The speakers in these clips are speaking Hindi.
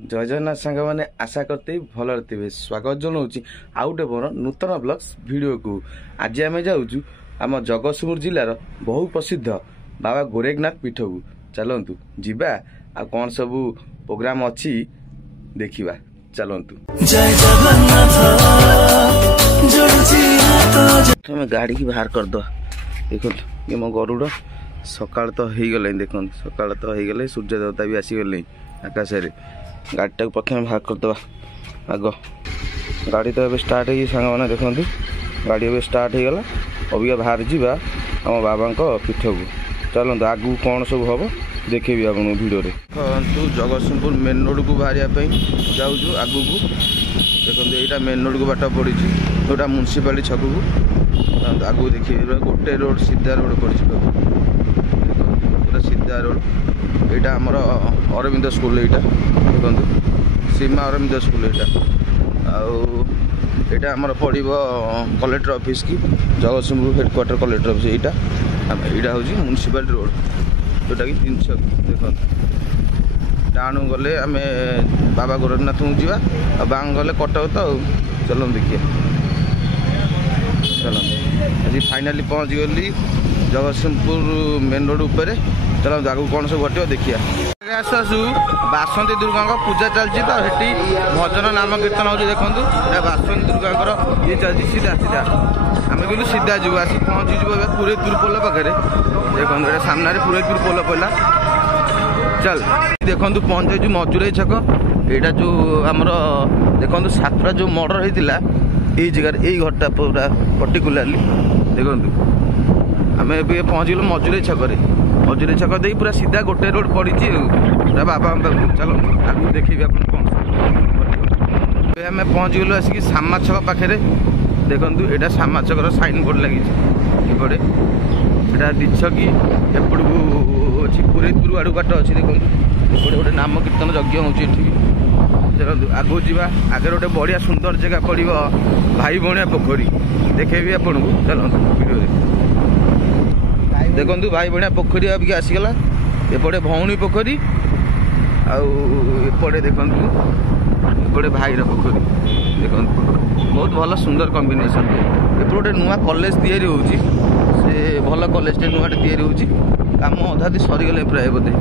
जय जगन्नाथ सांग मैंने आशा करते भल थे स्वागत जनाऊँ आउ गए मोर नूतन ब्लग्स वीडियो को। आज आम जाऊँ आम जगतसिंहपुर जिलार बहु प्रसिद्ध बाबा गोरखनाथ पीठ को। चलतु जीवा आ कौन सब प्रोग्राम अच्छी देखा। चलतु तुम गाड़ी की बाहर करद। देखो ये मो गरुड़ सकाल तो हो गले। देख सकाल तो हो गले सूर्य देवता भी आसीगले आकाश में। गाड़ी टाक प्रथम बाहर करदे आग। गाड़ी तो ये स्टार्ट हो सांग मैंने देखते गाड़ी ए स्टार्ट हो गला। अबिका बाहर जावा आम बाबा पीठ को। चलते आगू कौन सब हम देखेबी आप भिडियो। देखु जगतसिंहपुर मेन रोड को बाहर जाऊँ आगू को। देखो यहाँ मेन रोड को बाट पड़ी जोटा म्यूनिसिपालिटी छक को आगू देखिए गोटे रोड सीधा रोड पड़ी पूरा सीधा रोड। यहाँ आमर अरविंद स्कूल यहाँ देखो सीमा अरविंद स्कूल यहाँ आमर पड़ कलेक्टर ऑफिस की जगतसिंहपुर हेडक्वार्टर कलेक्टर ऑफिस। यहाँ हूँ म्यूनिसिपालिटी रोड जोटा कि 300 देख डाणु गले आम बाबा गोरखनाथ को जावा और बांग गले कटक तो चलो देखिए। चलो आज फाइनाली पहुँच गली जगतसिंहपुर मेन रोड उपर। चलो आगू कौन सब घटे देखिए। आसु आसु बासंती दुर्गा पूजा चलती तो ये भजन नाम कीर्तन हो। देखो यहाँ बासंती दुर्गा ये चलती सीधा सीधा आम कहलु सीधा जीव आस पहुँचीज पुरेतपुर पोल पाखे। देखो ये सामने पुरेतपुर पोल पड़ा। चल देखो पहुँच जाइए मजुराई छक। यहाँ जो आमर देखो सातटा जो मर्डर होता ये जगार यही घरटा पूरा पर्टिकुलाली देखो आम ए पहुँच गलु मजुराई छक। मजुराई छक दे पूरा सीधा गोटे रोड पड़ी बाबा चलो आगे देखिए आप कौन आम पहुँच गलु आसिक सामा छक पाखे। देखु यहाँ सामा छकर साइन बोर्ड लगी एपटे यहाँ दिछकी एपट को अच्छी पुरेतपुर आड़ बाट अच्छी। देखो एपटे गोटे नाम कीर्तन यज्ञ हो। चलते आगू जावा आगे गोटे बढ़िया सुंदर जगह पड़ भाई बणिया पोखरी देखेबी आपन को। चलते वीडियो देखु भाई बणिया पोखरी अबिक आसीगला। एपटे भौणी पोखरी आउपटे देखु एपटे भाईर पोखरी। देखो बहुत भल सुंदर कॉम्बिनेशन। एपटे गोटे नुआ कॉलेज तैयारी होउची से भल कॉलेज नुआटे तैयारी होउची। काम अधादी सरीगले प्राय बोधे।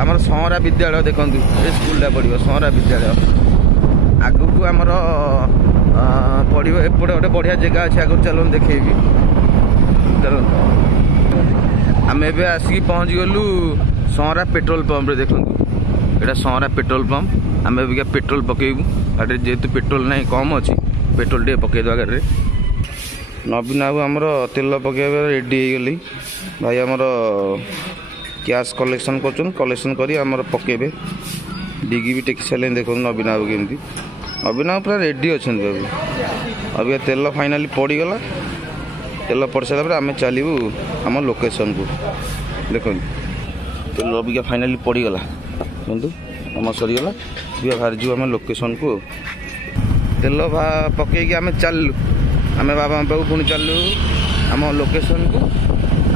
आमर संहरा विद्यालय देखो ये स्कूलटा पड़ो संहरा विद्यालय आगू को आमर पड़ो एपटे गोटे बढ़िया जगह अच्छे आगू। चलो देखेबी। चलो आम ए आसिक पहुँच गलु संहरा पेट्रोल पंप। देखो यहाँ संहरा पेट्रोल पंप आम अबिका पेट्रोल पकेबू गाड़ी जेहेतु पेट्रोल ना कम अच्छी पेट्रोल टे पकईदे गाड़ी। नवीन बाबू आमर तेल पकड़ रेडी हो गली। भाई आमर कैश कलेक्शन कलेक्शन करी आमर पकेबे डिगी भी टेकी सारे। देखो नवीन बाबू केमती नवीन बाबू पूरा रेडी अच्छा बाबू। अभी तेल फाइनाली पड़गला। तेल पड़ सारा आम चलू आम लोकेशन को। देखो तेल अबिका फाइनाली पड़गला देखो आम सरीगला। बाहर जीव आम लोकेशन को तेल पकईकि आम चलू आम बाबा पाक पुणी चलू आम लोकेशन को।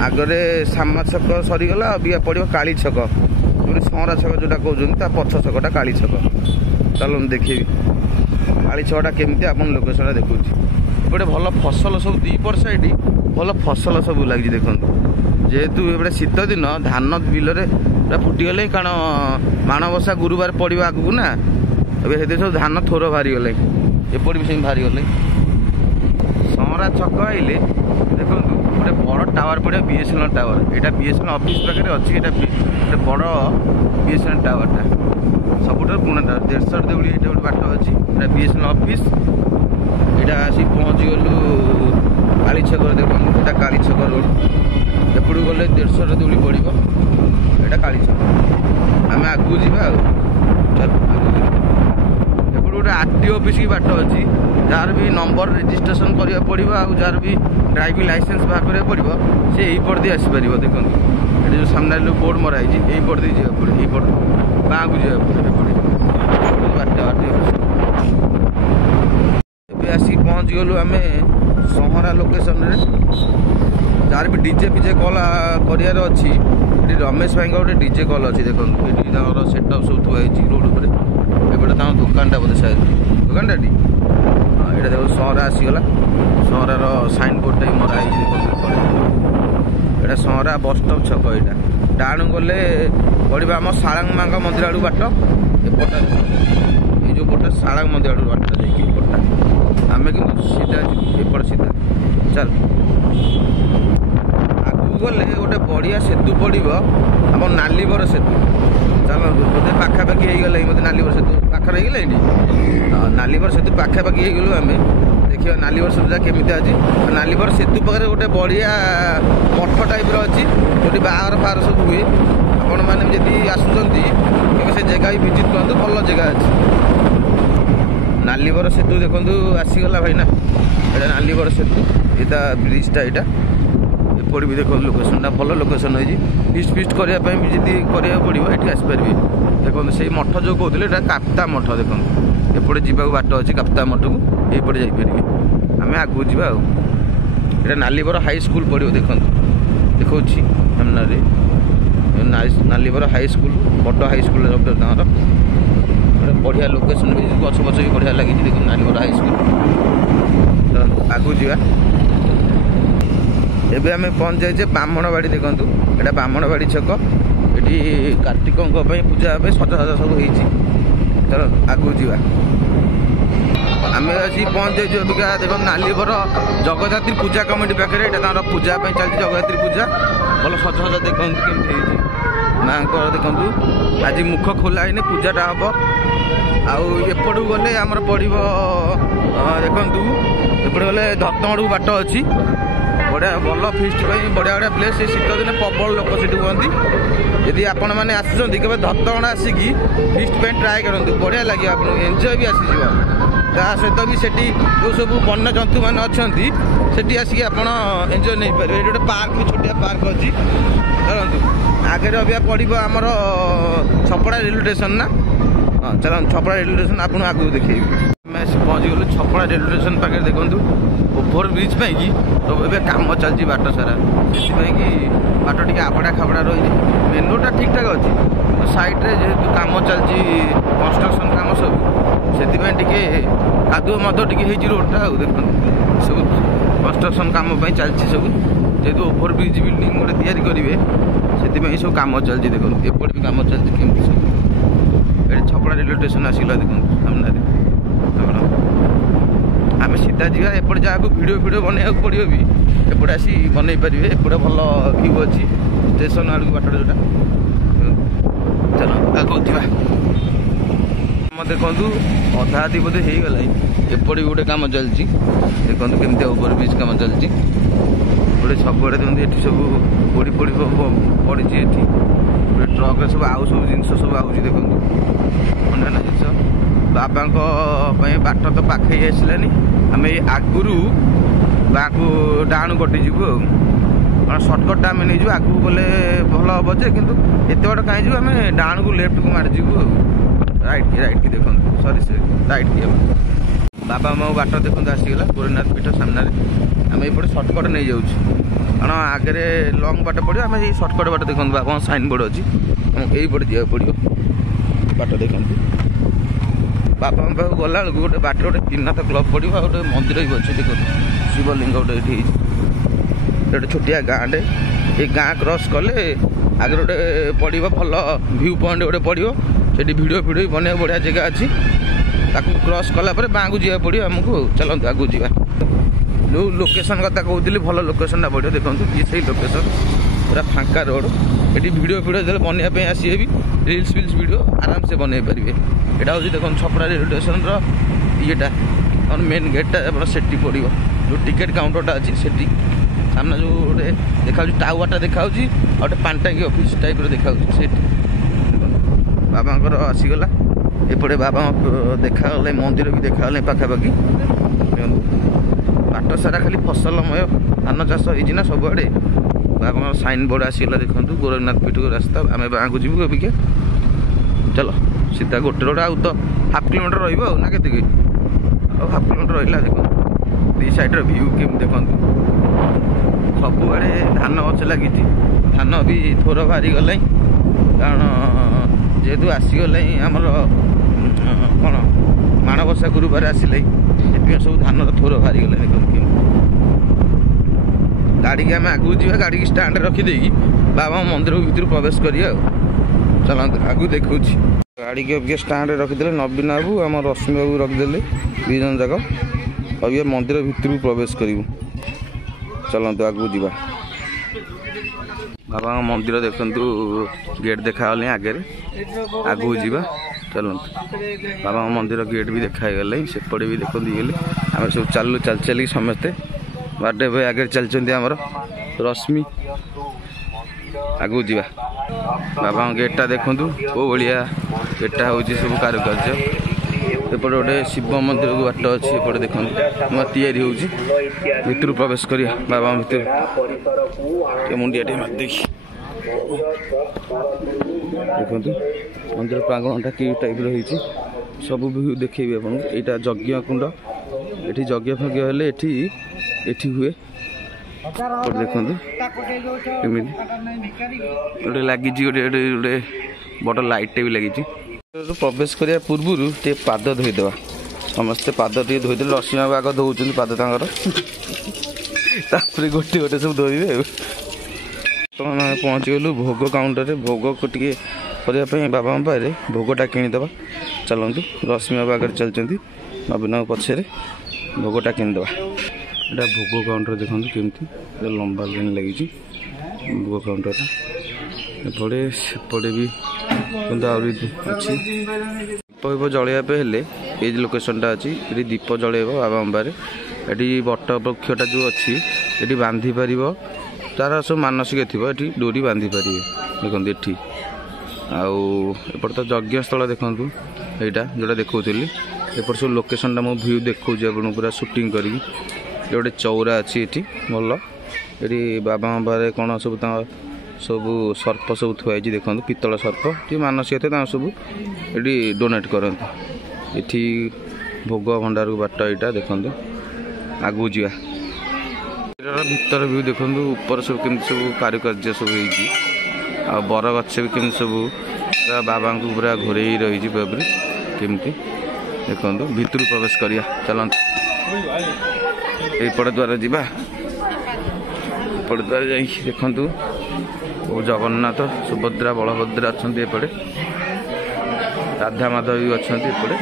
आगरे सामा छक सरीगला अबिका पड़ो काली छक संहरा छक जोटा कहते पछ छकटा काली छक। चलो देखिए काली छकटा केमती आप लोकेशन देखा। एपटे भल फसल सब दीपर साइड भल फसल सब लगी। देखो जेहेतु एपटे शीत दिन धान बिल पूरा फुटीगले कारण माणबसा गुरुवार पड़ो आगू ना। ए सब धान थोर बाहरी गले एपट भी बाहरी गले। संहरा छक आइले देखो गोटे बड़ टावर पड़े बीएसएनएल टावर। यहाँ बीएसएनएल ऑफिस पाखे अच्छी गोटे बड़ बीएसएनएल टावरटा सबुठ पुराना टावर 150 देवली ये गोटे बाट अच्छी यहाँ बीएसएनएल ऑफिस। यहाँ आसी पहुँच गलु काली छक। देखो यहाँ काली छक रोड एपट गले 150 देवली पड़ यहाँ काली छक। आम आगू जा एपट गोटे आरटीओ ऑफिस की बाट अच्छी जार भी नंबर रजिस्ट्रेशन करा पड़ो जार भी ड्राइविंग लाइसेंस बाहर करा पड़ो से यही पट दी आसपर। देखो ये जो सामने बोर्ड मराई यही पट दी जावा पड़े यही पट गाँव को जावा पड़े। आसिक पहुँच गलु आम संहरा लोकेशन जार भी डीजे फीजे कल कर रमेश भाई गोटे डीजे कल अच्छी। देखो ये सेटअप सब थुआई आसीगला सहरार साइन बोर्ड टाइम मरा एटा सहरा बस स्टॉप छक यहाँ डाणु गले पड़ा आम शालांग माँ मंदिर आड़ बाट एपटा ये जो पटा शालांग मंदिर आड़ बाट जापटा आम कि सीधा एपट सीधा चल आगू गले गोटे बढ़िया सेतु पड़ो आम नालीबर सेतु चल बोधे पाखापाखि हो गला मतलब नालीबर सेतु पाखे हो गला नालीबर सेतु पाखापाखि हो गलु आम देखिए नालीबर सेतुटा केमी अच्छी नालीबर सेतु पाखे गोटे बढ़िया मठ टाइप अच्छी जो बाहर फार सब हुए आपण मैंने जब आसुँच से जगह भी विजिट करूँ भल जगह अच्छी नालीबर सेतु देखो आसीगला भाई ना ये नालीबर सेतु यहाँ ब्रिजटा यहाँ एपट भी देखो लोकेशनटा भल लोकेशन होती फिस्ट फिस्ट करने भी जी करा पड़ो ये आसपारे देखो से मठ जो कहते हैं काप्ता मठ देखो एपटे जावाक बाट अच्छी काप्ता मठ को यपटे जापरि आम आगू जा यहाँ नालीबर हाई स्कूल पड़ो देखो देखा सामने नालीबर हाई स्कूल बड़ हाई स्कूल तार बढ़िया लोकेशन भी गछ गछ भी बढ़िया लगी देखो नालीबर हाई स्कूल आगू जा एबे आम पहुँच जाइए ब्राह्मणबाड़ी देखूँ यहाँ ब्राह्मणबाड़ी छक ये कार्तिकों पूजा सजासजा सब हो चलो आगू जा आम आसी पहुँच जाइए अबिका देखो नालीबर जगजात्री पूजा कमिटी पाखे यहाँ पूजा चलती जगजात्री पूजा भल सजसजा देखते केमती माँ देखु आज मुख खोला है पूजाटा हम आउट गले आमर पड़ो देखु एपटे गले धतगढ़ बाट अच्छी बढ़िया भल फिस्ट बढ़िया बढ़िया प्लेस शीत दिन प्रबल लोक से यदि आपण मैंने आसुँच केवल धतगढ़ आसिकी फिस्ट ट्राए करूँ बढ़िया लगे आप एंजय भी आसीज ता सहित भी सेठी जो सब वन्य जंतु मैंने अच्छा सेठी आसिक आप एंजय नहीं पारे ये गोटे पार्क भी छोटिया पार्क अच्छी चलतु आगे अभी पड़ो आमर छपड़ा रेलवे स्टेशन ना हाँ चल छपड़ा रेलवे स्टेशन आपको आगे देखिए पहुँची गलु छपड़ा रेलवे स्टेशन पाखे देखूँ ओभर ब्रिज कि ए कम चलती बाट सारा से बाट टे आपड़ा खापड़ा रही मेन रोडटा ठीक ठाक अच्छी साइड्रे जेहेतु कम चलती कंस्ट्रक्शन कम सब से कादुआ मद टे रोडटा देख सब कंस्ट्रक्शन कम चलती सब जेहेतु ओभर ब्रिज बिल्डिंग गोटे तैयारी करेंगे से सब कम चलती देखो एपट भी कम चलती केमती सब ये छपड़ा रेलवे स्टेशन आसला देखो सामने आम सीधा जा एपटे जहाँ वीडियो वीडियो बनवा पड़ो भी एपटे आसी बनई पारे एपटे भल व्यू अच्छी स्टेशन आड़ बाट जोटा चलो आगे देखु अधा आदि बोधे हो गला एपटे गोटे कम चलती देखो केमती ओवर ब्रिज कम चलती गोटे सब देखते ये सब पोड़ी पोड़ी पड़ी ट्रक सब आउ सब जिन सब आऊँ देखो अन्य जिन बाबा बाट तो पाखे आसलानी आम ये आगुरी बाकू डाणु कटिजु सर्टकट आम नहीं आगू गले भल हम जे कि एत बाट कहीं आम डाणु को लेफ्ट को मारिजु राइट की देखो सरी राइट की बाबा माँ बाट देखते आसीगला गोरखनाथ पीठ सामने आम ये सर्टकट नहीं जाऊँ कारण आगे लंग बाट पड़ो आम ये सर्टकट बाट देखते बाबा साइन बोर्ड अच्छी यहीपटे जावाक पड़ो बाट देखते बापा पाक गला बेलू गोटे बाट गोटे त्रिनाथ क्लब पड़ो गोटे मंदिर भी अच्छे देखो शिवलिंग गोटे ये गोटे छोटिया गाँटे ये गाँ क्रॉस कले आगे गोटे पड़ो भल व्यू पॉइंट गोटे पड़ो से वीडियो वीडियो बन बढ़िया जगह अच्छी ताकू क्रॉस कलापर बाँ को जावाक पड़ो आमको चलते आगू जा जो लोकेशन कथा कहती भल लोकेशनटा पड़ो देखो ये सही लोकेशन पूरा फांका रोड ये वीडियो वीडियो जो बनवाई आसवे भी रिल्स फिल्स वीडियो आराम से बनई पारे यहाँ हूँ देखो छपड़ा रेलवे स्टेशन येटा और मेन गेटा आप सेठी पड़ो जो टिकेट काउंटरटा अच्छी सेठी सामने जो गोटे देखा टावरटा देखा गोटे पानटांगी ऑफिस टाइप देखा बाबांकर आसीगला एपटे बाबा देखा मंदिर भी देखा पाखापाखि बाट सारा खाली फसलमय धान चाष होना सबुआड़े बाबा साइन बोर्ड आसीगला देखो गोरखनाथ पीठ को रास्ता आम बाँ को जीवु अबिका चलो सीधा गोटे रोड आउ तो हाफ किलोमीटर रहा के हाफ किलोमीटर रहा देखो दी साइड व्यू केम देखो सबुआड़े धान गच लगी धान भी थोर बाहरी गला कारण जेहेतु आसीगला आमर कौन माणबसा गुरुवार आसिले से सब धान थोर बाहरी गले देखते गाड़ी की आम आगू जा गाड़ी की स्टाण्ड रखीदे बाबा मंदिर भर प्रवेश करिए चलते आगू देखा गाड़ी की अभी स्टाण्ड रखीदे नवीन बाबू आम रश्मि बाबू रखिदे दुई जन जाक अभी मंदिर भर प्रवेश करूँ चलते आगू जा बाबा मंदिर देखु गेट देखा आगे आगू जा चलते बाबा मंदिर गेट भी देखा गले सेपटे भी देखते गले आम सब चलू चली समस्ते बर्थडे भाई आगे चलते आमर रश्मि आगू जा बाबा गेटा देखु कौ भाया गेटा हूँ सब कारुकार्य एपटे गोटे शिव मंदिर को बाट अच्छी एपटे देखो नुआ तैयारी होगी भर प्रवेश करिया बाबा भर मुंडिया देखी देखो मंदिर प्रांगणटा कि टाइप रही सब भी देखी आपको यहाँ यज्ञ कुंड ये यज्ञ फज्ञ हेले एठी हुए देखो गोटे लगी गोटे बड़ लाइट भी लगी प्रवेश करने पूर्व टे पाद धोईदेवा समस्ते पाद टे धोईदे रश्मि बाबू आग धोचुं पाद तर गोटे गोटे सब धोइबे तो पहुँची गलु भोग काउंटर भोग को टे करने बाबा पाखे भोगटा किणीदे चलतु रश्मि बाबू आगे चलते नवीन पछे भोगटा किणीदे यहाँ भोग काउंटर देखो केमती लंबा लाइन लगी भोग काउंटर एपटे सेपटे भी आहरी अच्छी दीप जलैया हेले ये लोकेशनटा अच्छी ये दीप जलैब बाबा अंबारे ये बट वृक्षटा जो अच्छी ये बांधि पार तार सब मानसिक थी ये डोरी बांधि पारे देखते ये आउट तो यज्ञस्थल देखूँ यहाँ जोटा देखी एपट सब लोकेशनटा मो भ्यू देखा आपको पूरा शूटिंग करी गोटे चौरा अच्छी ये भल ये बाबा बारे कौन सब सब सर्प सब थुआई देखो पितल सर्प जी मानसिक थे सब ये डोनेट करते ये भोग भंडार को बाट यहाँ देखते आगू जा भीतर भी देखो ऊपर सब केमती सब कारुकार्य सब हो बर गछ भी केमती सब बाबा को पूरा घोरे रही केमती देखो भीतर प्रवेश करिया चलते यपट द्वारा जा द्वारा जा देखु जगन्नाथ सुभद्रा बलभद्रा अच्छा एपटे राधा माधव भी अच्छा एपटे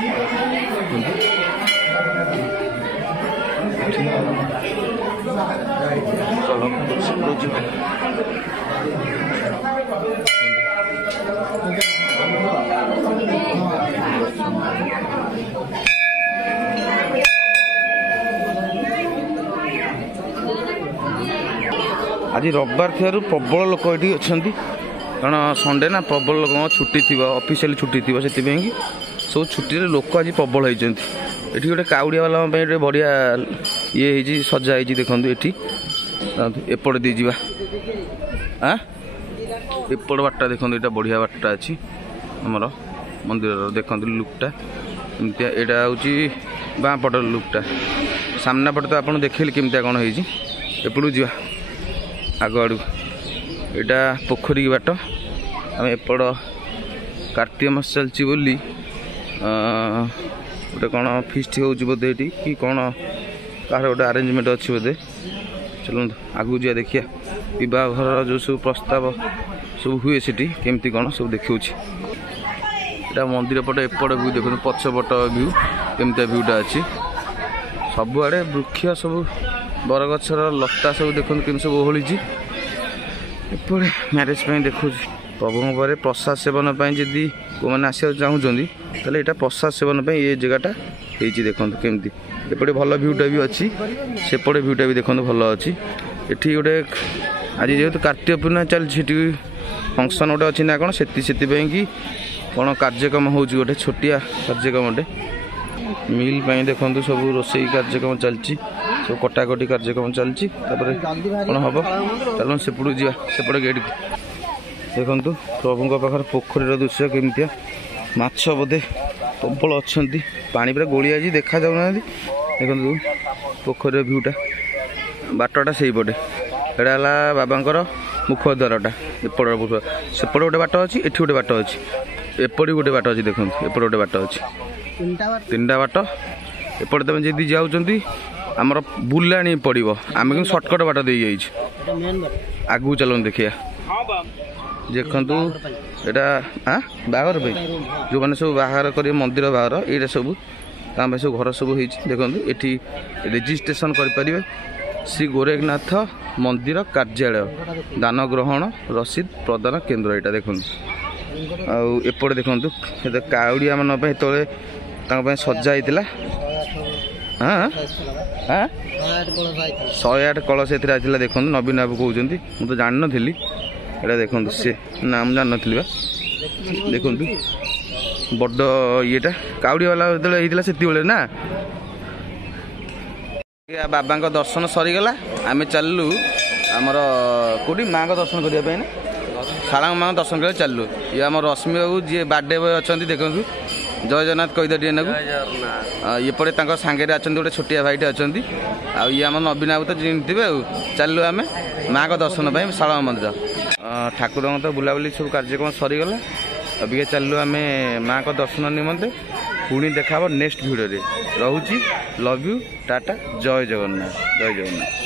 आज रविवार थी प्रबल लोक ये अच्छा कारण संडे ना प्रबल लोक छुट्टी थी ऑफिशियल छुट्टी थी से सब छुट्टी लोक आज प्रबल होती ये गोटे काउड़िया वाला बढ़िया ये सजा हो देखो ये एपट दी जा एपट बाटा देखो यहाँ बढ़िया बाटा अच्छी आमर मंदिर देखो लुकटा एमती यहाँ हूँ बाँ पट लुकटा सामना पट तो आपड़ देखे केमती कौन हो एपटू जा आग आड़ यहाँ पोखरी की बाट आम एपट कार्तिक मास चलती बोली गोटे कौन फिस्ट हो बोधे ये कि कौन कह गोटे आरेंजमेंट अच्छी बोधे चलो आगू जा देखिया बर जो सब प्रस्ताव सब हुए सीटी केमती कौन सब देखा यहाँ मंदिर पट एपट भ्यू देखो पछपट भ्यू केमती भ्यूटा अच्छी सबुआड़े वृक्ष सब बरगछर लता सब देखो केम सब ओहली एपटे मैरेज देखु प्रभु पर प्रसाद सेवन जदि मैंने आसा चाहूँगी तेल यहाँ प्रसाद सेवन ये जगहटा हो देखो केमती एपटे भल भ्यूटा भी अच्छी सेपटे भ्यूटा भी देखो भल अच्छी ये गोटे आज जेहेतु कार्तिक पूर्णिमा चलती फंक्शन गोटे अच्छी ना कौन से कि कौन कार्यक्रम हो गोटे छोटिया कार्यक्रमटे मिल देखो सब रोसई कार्यक्रम चलती सब कटाकटी कार्यक्रम चलती कौन हम चलो सेपटू जा सेपटे गेट देखु प्रभु पाखे पोखरी दृश्य केमतिया माछ बोधे प्रबल अच्छा पानी पूरा गोलिया देखा जाऊना देखो पोखरी भ्यूटा बाटटा से पटे यहाँ बाबांकर मुखद्वारटा एपट सेपटे गोटे बाट अच्छी एटी गोटे बाट अच्छी एपटे गोटे बाट अच्छी देखो एपटे गोटे बाट अच्छी तीन बाट एपटे तुम जदि जाऊँगी आमर बुलाणी पड़ो आम कि सर्टकट बाट दे जाइए आगू चलो देखिए देखु यहाँ हाँ बाहर भाई जो मैंने सब बाहर कर मंदिर बाहर यहाँ सब सब घर सब हो देखो ये रेजिस्ट्रेशन करें श्री गोरखनाथ मंदिर कार्यालय दान ग्रहण रसीद प्रदान केन्द्र यहाँ देखो आउपटे देखु काउड़िया मान ये सजा होता हाँ हाँ 108 कलश ए देखो नवीन बाबू कहते मुझे तो जान नी एटा देखो सी नाम जान नी देखु बड़ येटा काउड़ी वाला जो से ना बाबा दर्शन सरीगला आम चलू आमर कौटी माँ का दर्शन करने ना शाला माँ दर्शन कर चलू ये आम रश्मि बाबू जी बर्थडे बॉय अच्छा देखु जय जगन्नाथ कहीदे टे एपटे सांगे अच्छा गोटे छोटिया भाईटे अच्छा ये आम नवीन बाबू तो जानते चलू आम माँ का दर्शन शाला मंदिर ठाकुर तो बुलाबुली सब कार्यक्रम सरीगला अभी चलू आम माँ का दर्शन निमंते पुणी देखा नेक्स्ट वीडियो रे रोची लव यू टाटा जय जगन्नाथ जय जगन्नाथ।